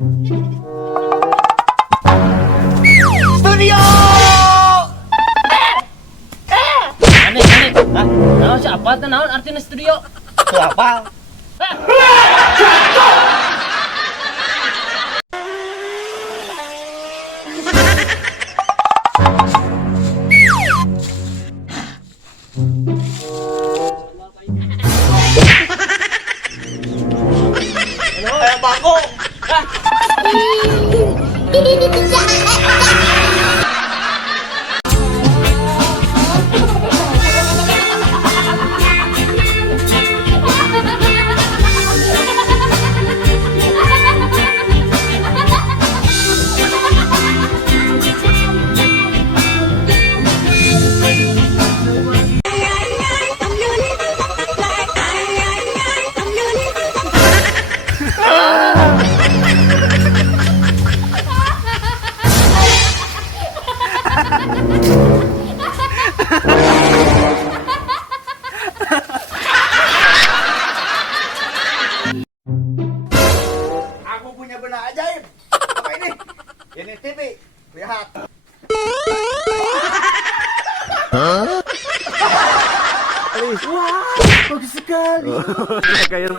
Studio! Aneh, aneh. Hah? Naon siapa tuh naon arti na studio? Tuh apa? Kayak bako. Aku punya benda ajaib. Apa ini? Ini TV. Lihat. Wah, bagus sekali. Kayak